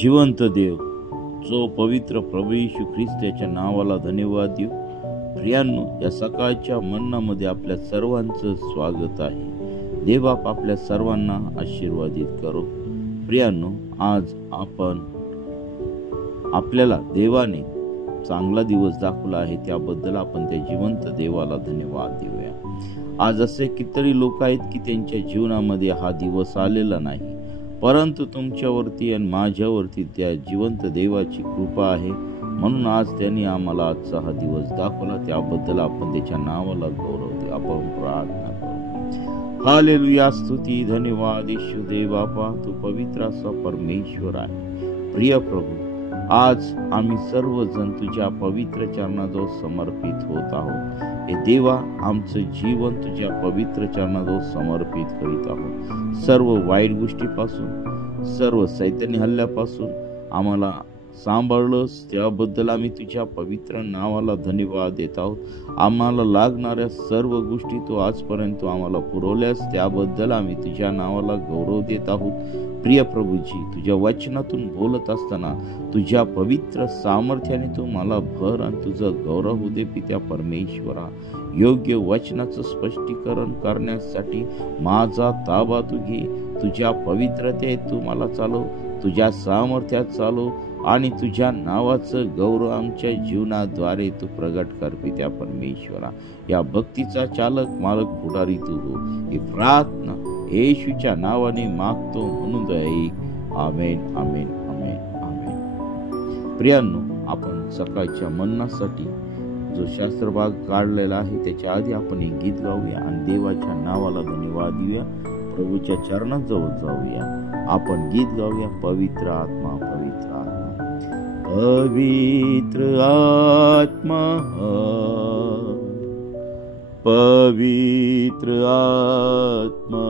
जिवंत देव, जो पवित्र प्रभू येशू ख्रिस्त याच्या नावाला धन्यवाद देऊ। प्रियांनो, या सकाळच्या मन्नामध्ये आपल्या सर्वांचं स्वागत आहे। देवबाप आपल्या सर्वांना आशीर्वादित करो। प्रियांनो, आज आपल्याला देवाने चांगला दिवस दाखवला आहे, त्याबद्दल आपण त्या जिवंत देवाला धन्यवाद देऊया। आज असे कितीतरी लोक आहेत की त्यांच्या जीवनामध्ये हा दिवस आलेला नाही, परंतु तुमच्यावरती आणि माझ्यावरती त्या जिवंत देवाची कृपा आहे, म्हणून आज त्यांनी आम्हाला आजचा हा दिवस दाखवला। त्याबद्दल आपण त्याच्या नावाला गौरव देऊ। आपण प्रार्थना करू। हालेलुया, स्तुती धन्यवाद येशू देव बापा, तू पवित्र असा परमेश्वर आहे। प्रिय प्रभू, आज आम्ही सर्वजण तुझ्या पवित्र चरणाजवळ समर्पित होत आहोत। हे देवा, आमचं जीवन तुझ्या पवित्र चरणाजवळ समर्पित करीत आहोत। सर्व वाईट गोष्टीपासून, सर्व सैतानी हल्ल्यापासून आम्हाला सांभाळलंस, त्याबद्दल आम्ही तुझ्या पवित्र नावाला धन्यवाद देत आहोत। आम्हाला लागणाऱ्या सर्व गोष्टी तू आजपर्यंत आम्हाला पुरवल्यास, त्याबद्दल आम्ही तुझ्या नावाला गौरव देत आहोत। प्रिय प्रभूजी, तुझ्या वचनातून बोलत असताना तुझ्या पवित्र सामर्थ्याने तू मला भर आणि तुझं गौरव होऊ दे। पित्या परमेश्वरा, योग्य वचनाचं स्पष्टीकरण करण्यासाठी माझा ताबा तू घे। तुझ्या पवित्रतेत तू मला चालव, तुझ्या सामर्थ्यात चालव आणि तुझ्या नावाचं गौरव आमच्या जीवनाद्वारे तू प्रगट कर। पित्या परमेश्वरा, या भक्तीचा चालक, मालक, पुढारी तू हो। ही प्रार्थना येशूच्या नावाने मागतो, म्हणून दया। आमेन, आमेन, आमेन, आमेन। प्रियांनो, आपण सकाळच्या मन्नासाठी जो शास्त्रभाग काढलेला आहे, त्याच्या आधी आपण एक गीत गाऊया आणि देवाच्या नावाला धन्यवाद देऊया। प्रभूच्या चरणाजवळ जाऊया। आपण गीत गाऊया, पवित्र आत्मा, पवित्र आत्मा, पवित्र आत्मा, पवित्र आत्मा,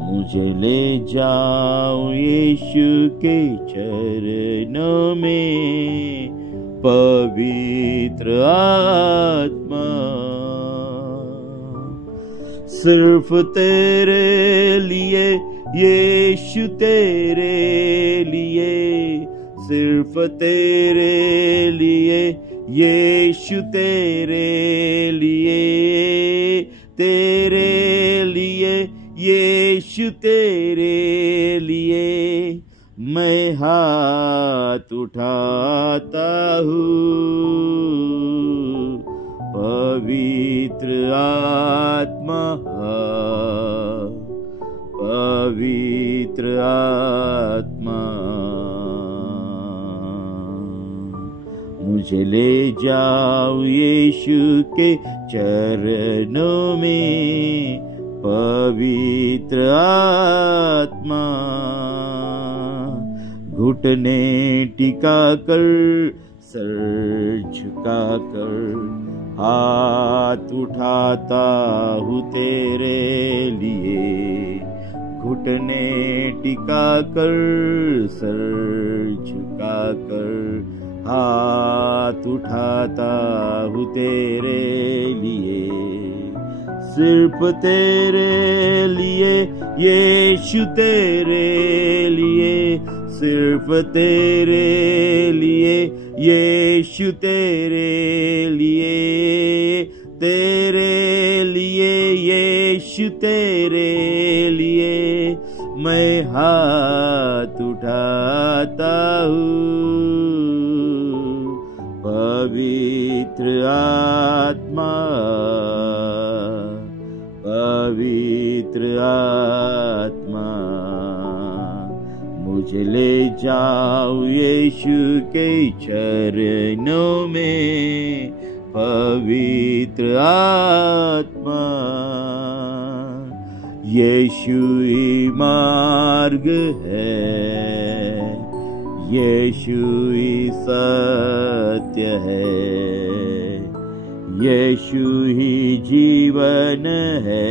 मुझे ले जाओ यीशु के चरणों में। पवित्र आत्मा, सिर्फ तेरे लिए यीशु, तेरे लिए, सिर्फ तेरे लिए यीशु, तेरे लिए, तेरे लिए यीशु, तेरे लिए मैं हाथ उठाता हूँ। पवित्र आत्मा, पवित्र आत्मा, मुझे ले जाओ यीशु के चरणों में। पवित्र आत्मा, घुटने टिका कर, सर झुका कर, हाथ उठाता हूँ तेरे लिए। घुटने टिका कर, सर झुका कर, हाथ उठाता हूँ तेरे लिए। सिर्फ तेरे लिए यीशु, तेरे लिए, सिर्फ तेरे लिए यीशु, तेरे लिए, तेरे लिए यीशु, तेरे लिए मैं हाथ उठाता हूँ। पवित्र आत्मा, पवित्र आत्मा, मुझे ले जाओ यीशु के चरणों में। पवित्र आत्मा, यीशु ही मार्ग है, यीशु ही सत्य है, यीशु ही जीवन है।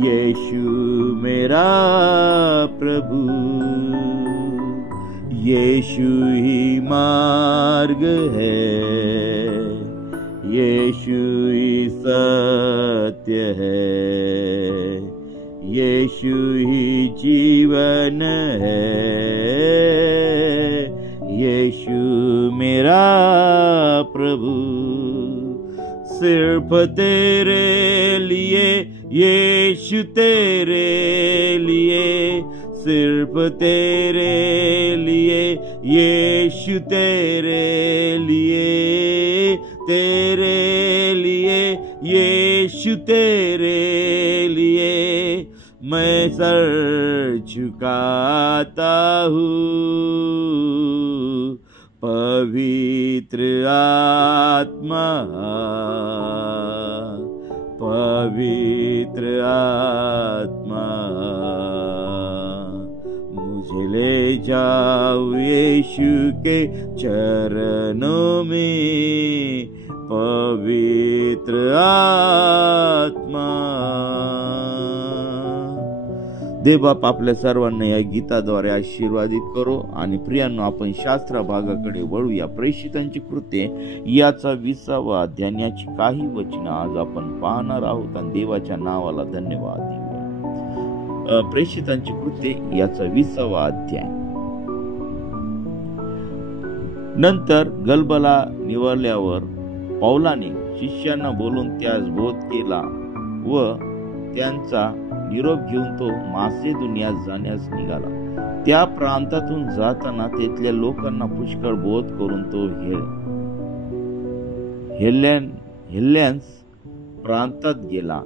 यीशु मेरा प्रभु, यीशु ही मार्ग है, यीशु ही सत्य है, यीशु ही जीवन है, यीशु मेरा प्रभु। सिर्फ तेरे लिए यीशु, तेरे लिए, सिर्फ तेरे लिए यीशु, तेरे लिए, तेरे लिए यीशु, तेरे लिए मैं सर झुकाता हूँ। पवित्र आत्मा, पवित्र आत्मा, मुझे ले जाओ यीशु के चरणों में। पवित्र आत्मा। देवबाप आपल्या सर्वांना या गीताद्वारे आशीर्वादित करो। आणि प्रियांनो, आपण शास्त्र भागाकडे वळूया। प्रेषितांची कृत्ये याचा 20वा अध्यायाची काही वचनं आज आपण पाहणार आहोत आणि देवाच्या नावाला धन्यवाद देऊया। प्रेषितांची कृत्ये याचा 20वा अध्याय। नंतर गलबला निवडल्यावर पौलाने शिष्यांना बोलून त्यास बोध केला व त्यांचा निरोप घेऊन तो मासेदोनियात जाण्यास निघाला। त्या प्रांतातून जाताना तेथल्या लोकांना पुष्कळ बोध करून तो हेल्लेन्स प्रांतात गेला।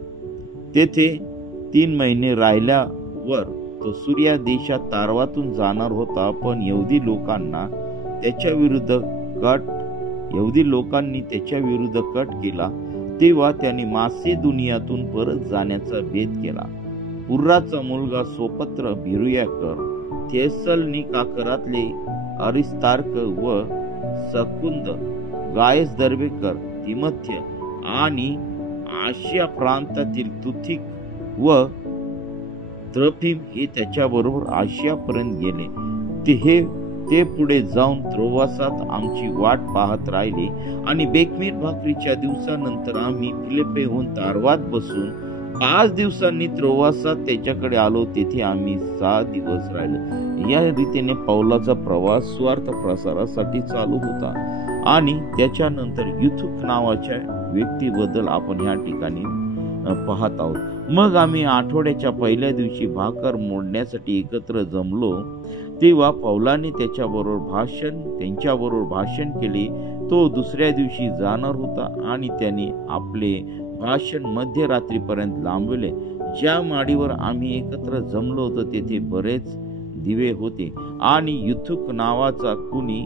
तेथे 3 महिने राहिल्यावर तो सूर्या देशात तारवातून जाणार होता, पण यहुदी लोकांनी त्याच्या विरुद्ध कट केला। तेव्हा त्याने मासेदोनियातून परत जाण्याचा बेत केला। पुर्राचा मुलगा सोपत्र, बिरुयाकर, थेसलनिकाकरातले अरिस्तार्क व सकुंद, गायस दर्बेकर, तिमोथेय आणि आशिया प्रांतातील तुथिक व त्रफिम हे त्याच्याबरोबर आशियापर्यंत गेले। ते पुढे जाऊन त्रोवासात आमची वाट पाहत राहिले आणि बेखमीर भाकरीच्या दिवसानंतर आम्ही फिलिप्पीहून तारवात बसून 5 दिवसांनी त्रोवासात त्याच्याकडे आलो। तेथे आम्ही 6 दिवस राहिले। या रीतीने पौलाचा प्रवास स्वार्थ प्रसारासाठी चालू होता। आणि त्याच्यानंतर युथुक नावाच्या व्यक्तीबद्दल आपण या ठिकाणी पाहत आहोत। मग आम्ही आठवड्याच्या पहिल्या दिवशी भाकर मोडण्यासाठी एकत्र जमलो। तेव्हा पौलाने त्यांच्याबरोबर भाषण केले। तो दुसऱ्या दिवशी जाणार होता आणि त्याने आपले भाषण मध्यरात्रीपर्यंत लांबविले। ज्या माडीवर आम्ही एकत्र जमलो होतो तेथे बरेच दिवे होते आणि युथुक नावाचा कुणी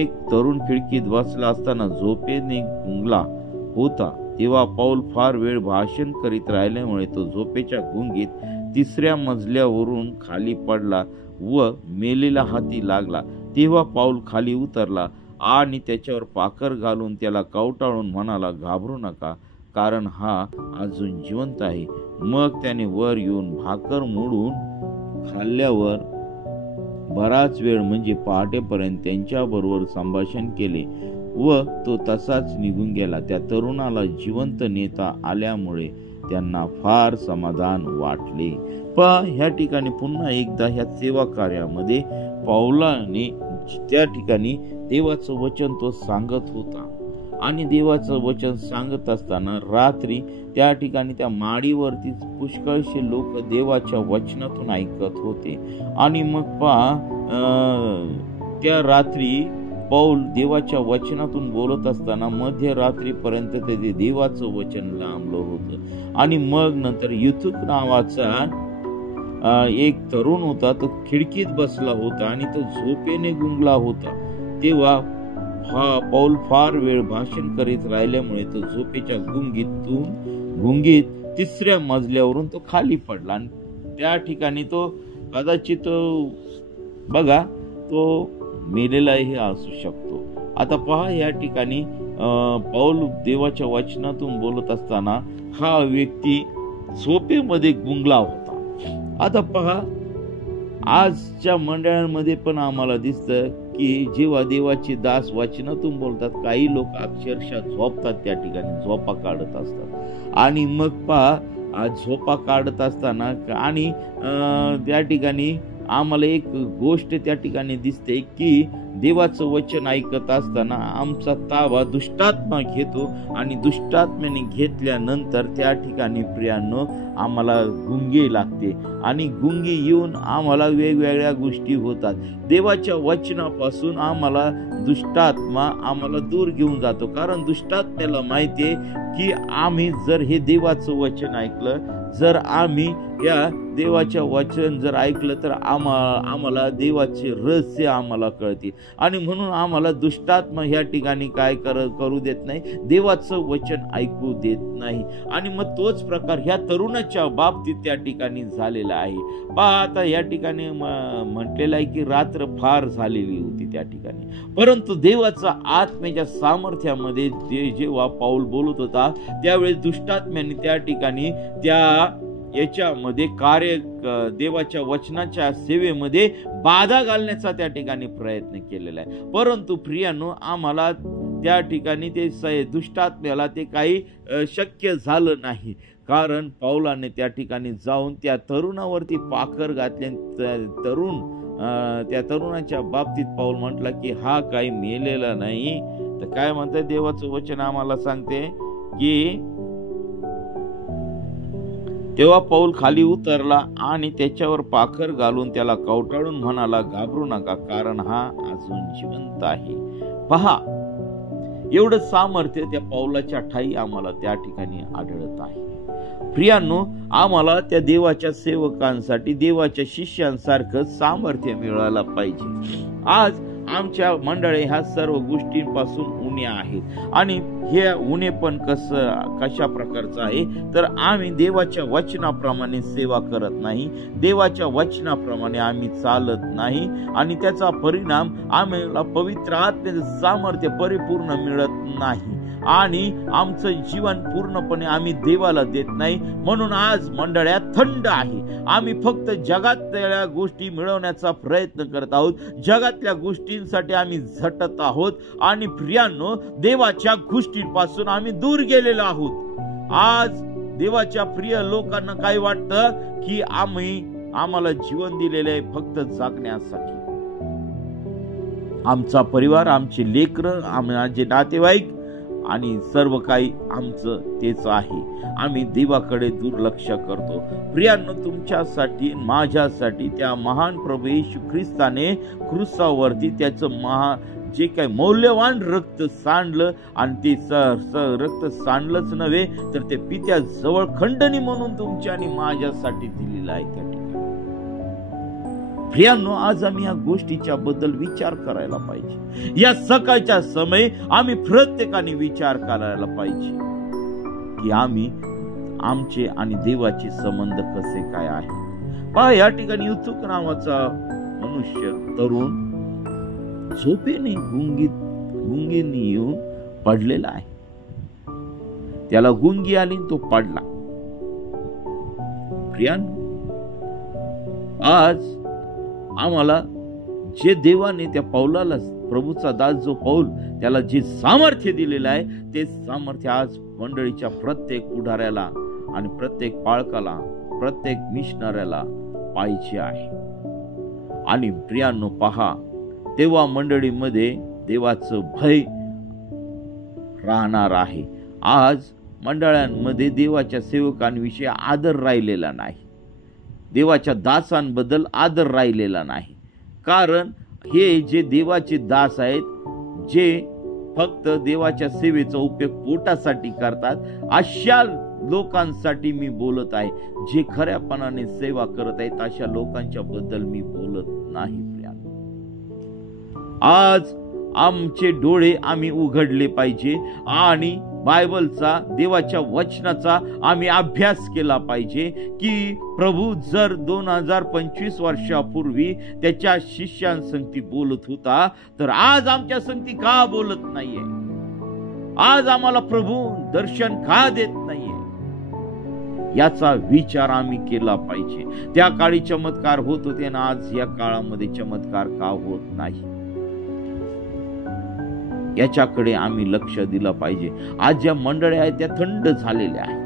एक तरुण खिडकीत बसला असताना झोपेने गुंगला होता। तेव्हा पौल फार वेळ भाषण करीत राहिल्यामुळे तो झोपेच्या गुंगीत 3ऱ्या मजल्यावरून खाली पडला व मेलेला हाती लागला। तेव्हा पौल खाली उतरला आणि त्याच्यावर पाकर घालून त्याला कवटाळून म्हणाला, घाबरू नका, कारण हा अजून जिवंत आहे। मग त्याने वर येऊन भाकर मोडून खाल्ल्यावर बराच वेळ म्हणजे पहाटेपर्यंत त्यांच्याबरोबर संभाषण केले व तो तसाच निघून गेला। त्या तरुणाला जिवंत नेता आल्यामुळे त्यांना फार समाधान वाटले। ह्या ठिकाणी पुन्हा एकदा ह्या सेवा कार्यामध्ये पौलाने त्या ठिकाणी देवाचं वचन तो सांगत होता आणि देवाचं वचन सांगत असताना रात्री त्या ठिकाणी त्या माडीवरती पुष्कळशे लोक देवाच्या वचनातून ऐकत होते। आणि मग त्या रात्री पौल देवाच्या वचनातून बोलत असताना मध्यरात्रीपर्यंत ते देवाचं वचन लांबलं होतं। आणि मग नंतर युथुक नावाचा एक तरुण होता, तो खिडकीत बसला होता आणि तो झोपेने गुंगला होता। तेव्हा पौल फार वेळ भाषण करीत राहिल्यामुळे तो झोपेच्या गुंगीत 3ऱ्या मजल्यावरून तो खाली पडला आणि त्या ठिकाणी तो कदाचित बघा तो मेलेलाही असू शकतो। आता पहा, या ठिकाणी पौल देवाच्या वचनातून बोलत असताना हा व्यक्ती झोपेमध्ये गुंगला होता। आता पहा, आजच्या मंडळांमध्ये पण आम्हाला दिसतं की जेव्हा देवाचे दास वचनातून बोलतात, काही लोक अक्षरशः झोपतात, त्या ठिकाणी झोपा काढत असतात। आणि मग पहा आज झोपा काढत असताना आणि त्या ठिकाणी आम्हाला एक गोष्ट त्या ठिकाणी दिसते की देवाचं वचन ऐकत असताना आमचा ताबा दुष्टात्मा घेतो आणि दुष्टात्म्याने घेतल्यानंतर त्या ठिकाणी प्रियांनो आम्हाला गुंगी लागते आणि गुंगी येऊन आम्हाला वेगवेगळ्या गोष्टी होतात. देवाच्या वचनापासून आम्हाला दुष्टात्मा आम्हाला दूर घेऊन जातो, कारण दुष्टात्म्याला माहिती आहे की आम्ही जर हे देवाचं वचन ऐकलं, जर आम्ही या देवाच्या वचन जर ऐकलं तर आम्हाला देवाचे रहस्य आम्हाला कळतील आणि म्हणून आम्हाला दुष्टात्मा ह्या ठिकाणी काय करू देत नाही, देवाचं वचन ऐकू देत नाही. आणि मग तोच प्रकार ह्या तरुणाच्या बाबतीत त्या ठिकाणी झालेला आहे. पहा आता या ठिकाणी म्हटलेलं आहे की रात्र फार झालेली होती त्या ठिकाणी, परंतु देवाचा आत्म्याच्या सामर्थ्यामध्ये जेव्हा पाऊल बोलत होता त्यावेळेस दुष्टात्म्याने त्या ठिकाणी याच्यामध्ये कार्य देवाच्या वचनाच्या सेवेमध्ये बाधा घालण्याचा त्या ठिकाणी प्रयत्न केलेला आहे. परंतु प्रियांनो आम्हाला त्या ठिकाणी ते दुष्टात्म्याला ते काही शक्य झालं नाही, कारण पौलाने त्या ठिकाणी जाऊन त्या तरुणावरती पाकर घातले. त्या तरुणाच्या बाबतीत पौल म्हटला की हा काही मेलेला नाही. तर काय म्हणतंय देवाचं वचन आम्हाला सांगते की तेव्हा पौल खाली उतरला आणि त्याच्यावर पाखर घालून त्याला कवटाळून म्हणाला, घाबरू नका, कारण हा अजून जिवंत आहे. पहा, एवढं सामर्थ्य त्या पौलाच्या ठाई आम्हाला त्या ठिकाणी आढळत आहे. प्रियांनो, आम्हाला त्या देवाच्या सेवकांसाठी, देवाच्या शिष्यांसारखं सामर्थ्य मिळायला पाहिजे. आज आमच्या मंडळी ह्या सर्व गोष्टींपासून उणे आहेत आणि हे उणे पण कशा प्रकारचं आहे तर आम्ही देवाच्या वचनाप्रमाणे सेवा करत नाही, देवाच्या वचनाप्रमाणे आम्ही चालत नाही आणि त्याचा परिणाम आम्हाला पवित्र आत्म्याचं सामर्थ्य परिपूर्ण मिळत नाही आणि आमचं जीवन पूर्णपणे आम्ही देवाला देत नाही. म्हणून आज मंडळ्या थंड आहे. आम्ही फक्त जगातल्या गोष्टी मिळवण्याचा प्रयत्न करत आहोत, जगातल्या गोष्टींसाठी आम्ही झटत आहोत आणि प्रियांनो देवाच्या गोष्टींपासून आम्ही दूर गेलेलो आहोत. आज देवाच्या प्रिय लोकांना काय वाटतं की आम्हाला जीवन दिलेले आहे फक्त जगण्यासाठी. आमचा परिवार, आमचे लेकरं, आमचे नातेवाईक आणि सर्व काही आमचं तेच आहे. आम्ही देवाकडे दुर्लक्ष करतो. प्रियांनो, तुमच्यासाठी माझ्यासाठी त्या महान प्रभू येशू ख्रिस्ताने क्रूसावरती त्याचं जे काही मौल्यवान रक्त सांडलं आणि ते रक्त सांडलंच नव्हे तर ते पित्या जवळ खंडणी म्हणून तुमच्या आणि माझ्यासाठी दिलेलं आहे त्या ठिकाणी. प्रियांनो, आज आम्ही या गोष्टीच्या बद्दल विचार करायला पाहिजे. या सकाळच्या समय आम्ही प्रत्येकाने विचार करायला पाहिजे की आमचे आणि देवाचे संबंध कसे काय आहे. पहा, या ठिकाणी युथुक नावाचा मनुष्य तरुण झोपेने गुंगीने येऊन पडलेला आहे. त्याला गुंगी आली, तो पडला. प्रियांनो, आज आम्हाला जे देवाने त्या पौलाला, प्रभूचा दास जो पौल, त्याला जे सामर्थ्य दिलेलं आहे ते सामर्थ्य आज मंडळीच्या प्रत्येक पुढाऱ्याला आणि प्रत्येक पाळकाला, प्रत्येक मिशनऱ्याला पाहिजे आहे. आणि प्रियांनो, पहा, तेव्हा मंडळीमध्ये देवाचं भय राहणार आहे. आज मंडळांमध्ये देवाच्या सेवकांविषयी आदर राहिलेला नाही, देवाच्या दासांबद्दल आदर राहिलेला नाही. कारण हे जे देवाचे दास आहेत, जे फक्त देवाच्या सेवेचा उपयोग पोटासाठी करतात, अशा लोकांसाठी मी बोलत आहे. जे खऱ्यापणाने सेवा करत आहेत अशा लोकांच्या बद्दल मी बोलत नाही. आज आमचे डोळे आम्ही उघडले पाहिजे आणि बायबलचा, देवाच्या वचनाचा आम्ही अभ्यास केला पाहिजे की प्रभू जर 2025 वर्षापूर्वी त्याच्या शिष्यांसंगती बोलत होता तर आज आमच्या संगती का बोलत नाहीये? आज आम्हाला प्रभू दर्शन का देत नाहीये? याचा विचार आम्ही केला पाहिजे. त्या काळी चमत्कार होत होते ना, आज या काळामध्ये चमत्कार का होत नाही याच्याकडे आम्ही लक्ष दिलं पाहिजे. आज ज्या मंडळी आहेत त्या थंड झालेल्या आहेत.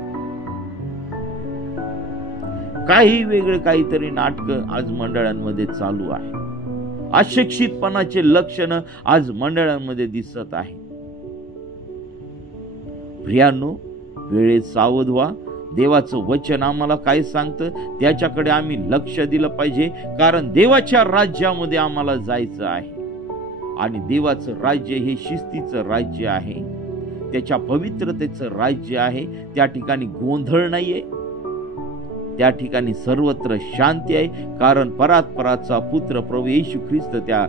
काही वेगळे काहीतरी नाटक आज मंडळांमध्ये चालू आहे. अशिक्षितपणाचे लक्षण आज मंडळांमध्ये दिसत आहे. प्रियांनो, वेळेत सावध व्हा. देवाचं वचन आम्हाला काय सांगतं त्याच्याकडे आम्ही लक्ष दिलं पाहिजे, कारण देवाच्या राज्यामध्ये आम्हाला जायचं आहे. आणि देवाचं राज्य हे शिस्तीचं राज्य आहे, त्याच्या पवित्रतेचं राज्य आहे. त्या ठिकाणी गोंधळ नाहीये, त्या ठिकाणी सर्वत्र शांती आहे, कारण परात्पराचा पुत्र प्रभू येशू ख्रिस्त त्या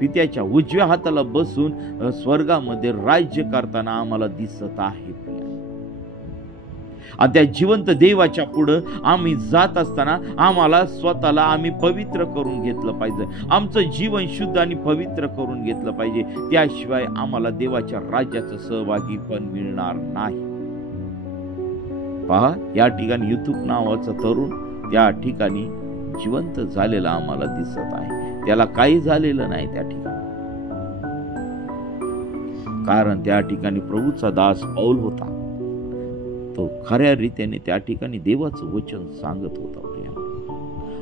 पित्याच्या उजव्या हाताला बसून स्वर्गामध्ये राज्य करताना आम्हाला दिसत आहे. आणि त्या जिवंत देवाच्या पुढे आम्ही जात असताना आम्हाला स्वतःला आम्ही पवित्र करून घेतलं पाहिजे, आमचं जीवन शुद्ध आणि पवित्र करून घेतलं पाहिजे. त्याशिवाय आम्हाला देवाच्या राज्याचा सहभागी पण मिळणार नाही. पहा, या ठिकाणी युथुक नावाचा तरुण त्या ठिकाणी जिवंत झालेला आम्हाला दिसत आहे. त्याला काही झालेलं नाही त्या ठिकाणी, कारण त्या ठिकाणी प्रभूचा दास पौल होता. तो खऱ्या रीतीने त्या ठिकाणी देवाचं वचन सांगत होता.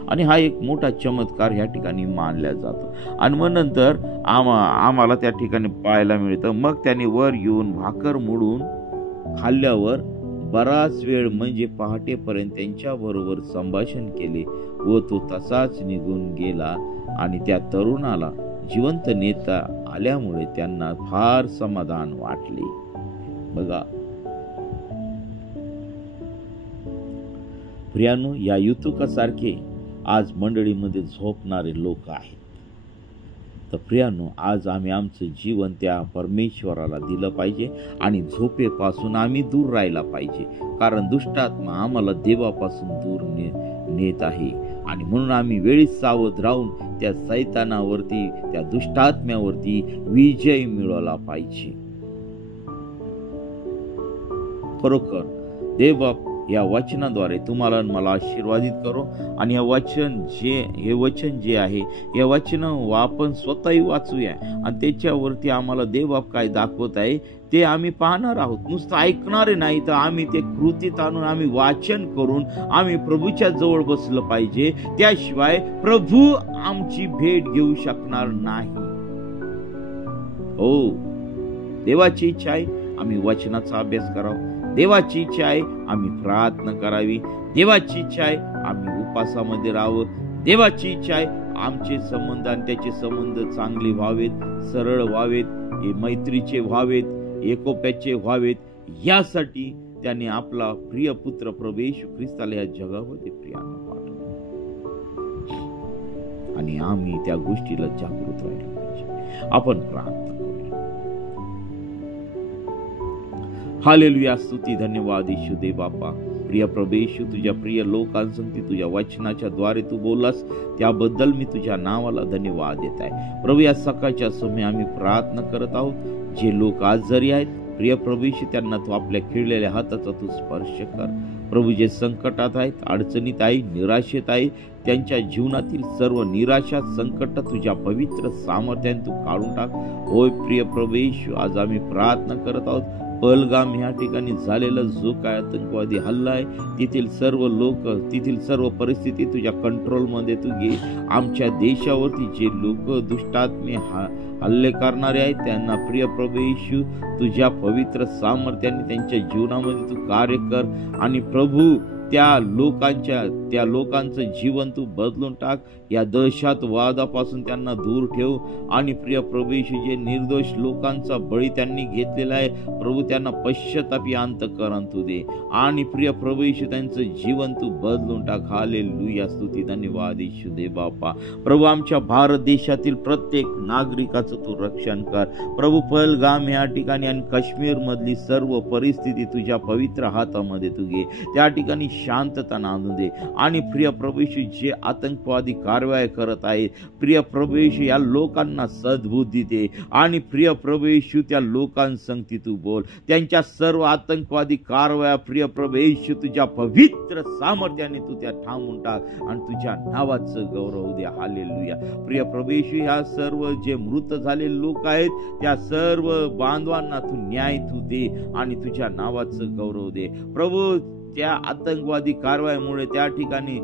आणि हा एक मोठा चमत्कार ह्या ठिकाणी मानला जातो. आणि मग नंतर आम्हाला त्या ठिकाणी पाहायला मिळतं, मग त्याने वर येऊन भाकर मोडून खाल्ल्यावर बराच वेळ म्हणजे पहाटेपर्यंत त्यांच्या बरोबर संभाषण केले व तो तसाच निघून गेला. आणि त्या तरुणाला जिवंत नेता आल्यामुळे त्यांना फार समाधान वाटले. बघा प्रियांनो, या युथुकासारखे आज मंडळीमध्ये झोपणारे लोक आहेत. तर प्रियांनो, आज आम्ही आमचं जीवन त्या परमेश्वराला दिलं पाहिजे आणि झोपेपासून आम्ही दूर राहायला पाहिजे, कारण दुष्टात्मा आम्हाला देवापासून दूर नेत आहे. आणि म्हणून आम्ही वेळीच सावध राहून त्या सैतानावरती, त्या दुष्टात्म्यावरती विजय मिळवला पाहिजे. खरोखर देव या वचनाद्वारे तुम्हाला मला आशीर्वादित करो. आणि हे वचन जे आहे, या वचन आपण स्वतःही वाचूया आणि त्याच्यावरती आम्हाला देवबाप काय दाखवत आहे ते आम्ही पाहणार आहोत. नुसतं ऐकणारे नाही, तर आम्ही ते कृतीत आणून आम्ही वाचन करून आम्ही प्रभूच्या जवळ बसलं पाहिजे. त्याशिवाय प्रभू आमची भेट घेऊ शकणार नाही. हो, देवाची इच्छा आहे आम्ही वचनाचा अभ्यास करावा. देवाची इच्छा आहे आम्ही प्रार्थना करावी. देवाची इच्छा आहे आम्ही उपासामध्ये राहावं. देवाची इच्छा आहे आमचे संबंध आणि त्याचे संबंध चांगले व्हावेत, सरळ व्हावेत, मैत्रीचे व्हावेत, एकोप्याचे व्हावेत. यासाठी त्याने आपला प्रिय पुत्र प्रभू येशू ख्रिस्ताला या जगामध्ये प्रियानं पाठवलं आणि आम्ही त्या गोष्टीला जागृत राहायला पाहिजे. आपण प्रार्थना करूया. हालेलुया, स्तुती, धन्यवाद येशू दे बापा. प्रिय प्रभू येशू, तुझ्या प्रिय लोकांसंगती तुझ्या वचनाच्या द्वारे तू बोललास त्याबद्दल मी तुझ्या नावाला धन्यवाद देत आहे. प्रभू, या सकाळच्या समय आम्ही प्रार्थना करत आहोत. जे लोक आजारी आहेत प्रिय प्रभू येशू, त्यांना तू आपल्या खिळलेल्या हाताचा तू स्पर्श कर. प्रभू, जे संकटात आहेत, अडचणीत आहे, निराशेत आहे, त्यांच्या जीवनातील सर्व निराशा, संकट तुझ्या पवित्र सामर्थ्याने तू काढून टाक. होय प्रिय प्रभू येशू, आज आम्ही प्रार्थना करत आहोत. पहलगाम ह्या ठिकाणी झालेला जो काय आतंकवादी हल्ला आहे, तेथील सर्व लोक, तेथील सर्व परिस्थिती तुझ्या कंट्रोलमध्ये तू घे. आमच्या देशावरती जे लोक दुष्टात्मे हल्ले करणारे आहेत त्यांना प्रिय प्रभू येशू तुझ्या पवित्र सामर्थ्याने त्यांच्या जीवनामध्ये तू कार्य कर. आणि प्रभू, त्या लोकांचं जीवन तू बदलून टाक. या दहशतवादापासून त्यांना दूर ठेव. आणि प्रिय प्रभू येशू, जे निर्दोष लोकांचा बळी त्यांनी घेतलेला आहे प्रभू, त्यांना पश्चातापी अंतःकरण तू दे. आणि प्रिय प्रभू येशू, त्यांचं जीवन तू बदलून टाक. हालेलुया, स्तुती, धन्यवाद येशू दे बापा. प्रभू, आमच्या भारत देशातील प्रत्येक नागरिकाचं तू रक्षण कर. प्रभू, पहलगाम या ठिकाणी आणि काश्मीर मधली सर्व परिस्थिती तुझ्या पवित्र हातामध्ये तू घे. त्या ठिकाणी शांतता नांदू दे. आणि प्रिय प्रभू येशू, जे आतंकवादी कारवाया करत आहे प्रिय प्रभू येशू, या लोकांना सद्बुद्धी दे. आणि प्रिय प्रभू येशू, त्या लोकांसंगती तू बोल. त्यांच्या सर्व आतंकवादी कारवाया प्रिय प्रभू येशू तुझ्या पवित्र सामर्थ्याने तू त्या थांबून टाक आणि तुझ्या नावाचं गौरव दे. हालेलुया. प्रिय प्रभू येशू, ह्या सर्व जे मृत झालेले लोक आहेत त्या सर्व बांधवांना तू न्याय तू दे आणि तुझ्या नावाचं गौरव दे. प्रभू, त्या आतंकवादी कारवाईमुळे त्या ठिकाणी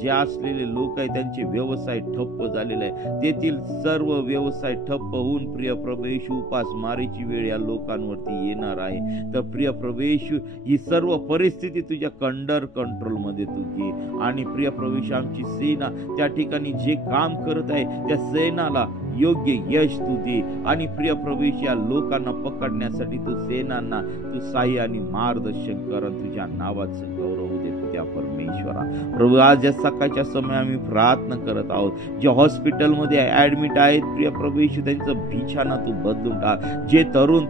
जे असलेले लोक आहेत त्यांचे व्यवसाय ठप्प झालेले आहे, तेथील सर्व व्यवसाय ठप्प होऊन प्रिय प्रभू येशू उपासमारीची वेळ या लोकांवरती येणार आहे. तर प्रिय प्रभू येशू ही सर्व परिस्थिती तुझ्या कंट्रोलमध्ये तू घे आणि प्रिय प्रभू येशू आमची सेना त्या ठिकाणी जे काम करत आहे त्या सेनाला योग्य यश तू दे आणि प्रिय प्रभू येशू या लोकांना पकडण्यासाठी तू सेनांना तू साह्य आणि मार्गदर्शन कर. तुझ्या नावाचं गौरव दे तुझ्या परमेश्वरा. प्रभू आज या सकाळच्या समय आम्ही प्रार्थना करत आहोत, जे हॉस्पिटलमध्ये ऍडमिट आहेत प्रिय प्रभू येशू त्यांचं बिछाना तू बदलून टाक. जे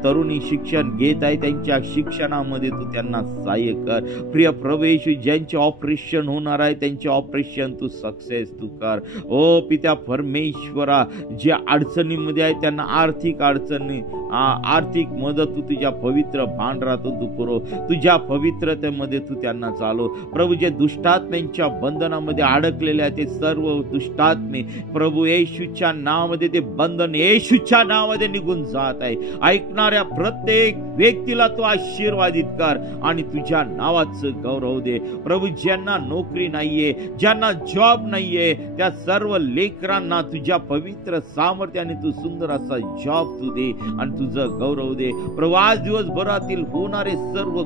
तरुणी शिक्षण घेत आहे त्यांच्या शिक्षणामध्ये तू त्यांना सहाय्य कर. प्रिय प्रभू येशू ज्यांचे ऑपरेशन होणार आहे त्यांचे ऑपरेशन तू सक्सेस तू कर. ओ पित्या परमेश्वरा, जे अडचणीमध्ये आहे त्यांना आर्थिक मदत तू तुझ्या पवित्र भांडारातून तू पुरव. तुझ्या पवित्रतेमध्ये तू त्यांना चालव. प्रभू जे दुष्टात्म्यांच्या बंधनामध्ये अडकलेले आहे ते सर्व दुष्टात्मे प्रभू येशूच्या नावामध्ये ते बंधन येशूच्या नावामध्ये निघून जात आहे. ऐकणाऱ्या प्रत्येक व्यक्तीला तू आशीर्वादित कर आणि तुझ्या नावाचं गौरव दे. प्रभू ज्यांना नोकरी नाहीये, ज्यांना जॉब नाहीये, त्या सर्व लेकरांना तुझ्या पवित्र सामर्थ्याने तू सुंदर असा जॉब तू दे आणि तुझं गौरव दे. प्रभू आज दिवसभरातील होणारे सर्व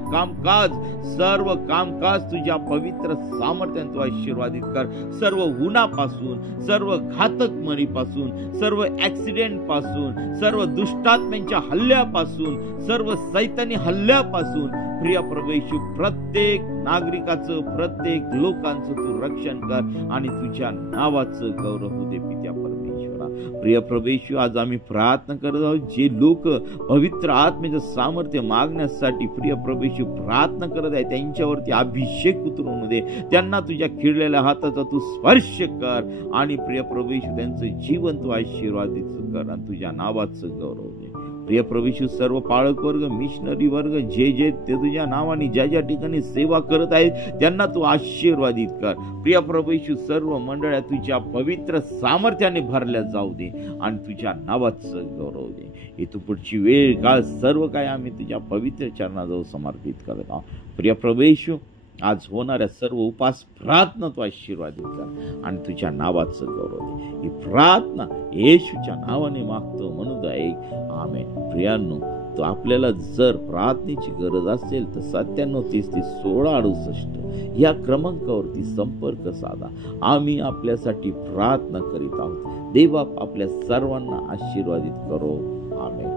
कामकाज तुझ्या पवित्र सामर्थ्याने तू आशीर्वादित कर. सर्व उन्हापासून, सर्व घातक मरीपासून, सर्व ऍक्सिडेंट पासून, सर्व दुष्टात्म्यांच्या हल्ल्यापासून, सर्व सैतानी हल्ल्यापासून प्रिय प्रभू येशू प्रत्येक नागरिकाचं, प्रत्येक लोकांचं तू रक्षण कर आणि तुझ्या नावाचं गौरव होऊ दे पित्या परमेश्वरा. प्रिय प्रभू येशू आज आम्ही प्रार्थना करत आहोत, जे लोक पवित्र आत्म्याचं सामर्थ्य मागण्यासाठी प्रिय प्रभू येशू प्रार्थना करत आहे त्यांच्यावरती अभिषेक उतरवून दे. त्यांना तुझ्या खिळलेल्या हाताचा तू स्पर्श कर आणि प्रिय प्रभू येशू त्यांचं जीवन तू आशीर्वादित कर आणि तुझ्या नावाचं गौरव दे. प्रिय प्रभू येशू सर्व पाळक वर्ग, मिशनरी वर्ग जे ते तुझ्या नावाने ज्या ठिकाणी सेवा करत आहेत त्यांना तू आशीर्वादित कर. प्रिय प्रभू येशू सर्व मंडळ्या तुझ्या पवित्र सामर्थ्याने भरल्या जाऊ दे आणि तुझ्या नावाचं गौरव दे. इथून पुढची वेळ काळ सर्व काय आम्ही तुझ्या पवित्र चरणाजवळ समर्पित करत आहोत. प्रिय प्रभू येशू आज होणाऱ्या सर्व उपास प्रार्थना तू आशीर्वादित कर आणि तुझ्या नावाचं गौरव दे. ही प्रार्थना येशूच्या नावाने मागतो म्हणून ऐक. आमेन. प्रियांनो, तो आपल्याला जर प्रार्थनेची गरज असेल तर 97331668 या क्रमांकावरती संपर्क साधा. आम्ही आपल्यासाठी प्रार्थना करीत आहोत. देव आपल्या सर्वांना आशीर्वादित करो. आमेन.